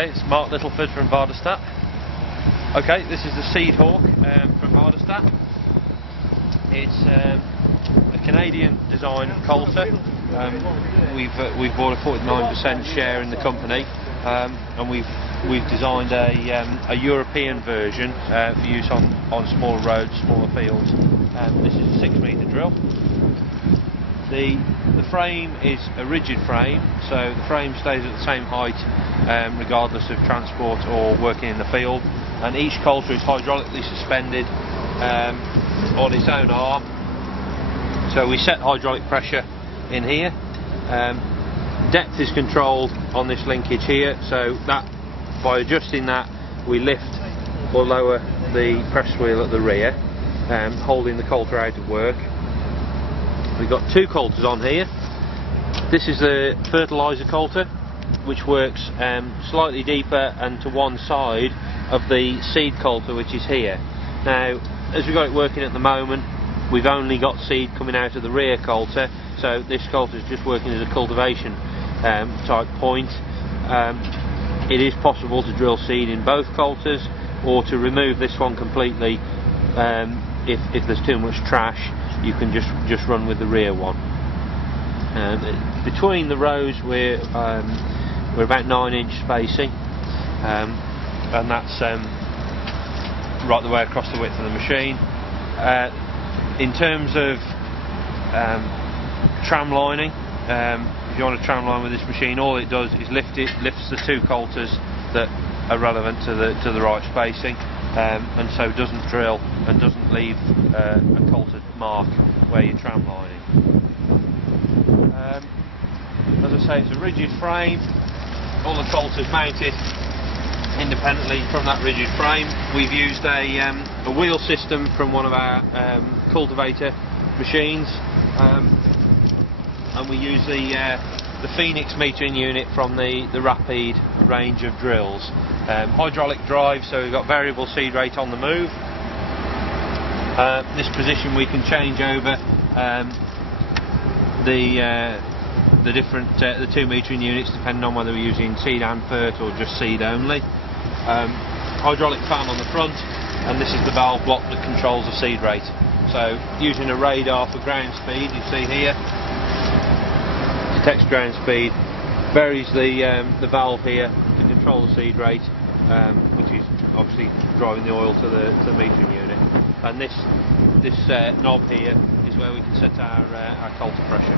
It's Mark Littleford from Vaderstad. Okay, this is the Seed Hawk from Vaderstad. It's a Canadian design coulter. We've bought a 49% share in the company, and we've designed a European version for use on smaller roads, smaller fields. This is a 6-metre drill. The frame is a rigid frame, so the frame stays at the same height regardless of transport or working in the field, and each coulter is hydraulically suspended on its own arm. So we set hydraulic pressure in here. Depth is controlled on this linkage here, so that by adjusting that we lift or lower the press wheel at the rear, holding the coulter out of work. We've got 2 coulters on here. This is the fertiliser coulter, which works slightly deeper and to one side of the seed coulter, which is here. Now, as we've got it working at the moment, we've only got seed coming out of the rear coulter, so this coulter is just working as a cultivation type point. It is possible to drill seed in both coulters, or to remove this one completely. If there's too much trash, you can just run with the rear one. Between the rows we're about 9-inch spacing, and that's right the way across the width of the machine. In terms of tram lining, if you want a tram line with this machine, all it does is lifts the 2 coulters that are relevant to the right spacing, and so doesn't drill and doesn't leave a coulter mark where you're tram lining. As I say, it's a rigid frame. All the coulters mounted independently from that rigid frame. We've used a wheel system from one of our cultivator machines, and we use the Phoenix metering unit from the Rapid range of drills. Hydraulic drive, so we've got variable seed rate on the move. This position we can change over the 2 metering units, depending on whether we're using seed and fert or just seed only. Hydraulic fan on the front, and this is the valve block that controls the seed rate. So using a radar for ground speed, you see here, detects ground speed, varies the valve here to control the seed rate, which is obviously driving the oil to the metering unit. And this knob here is where we can set our coulter pressure.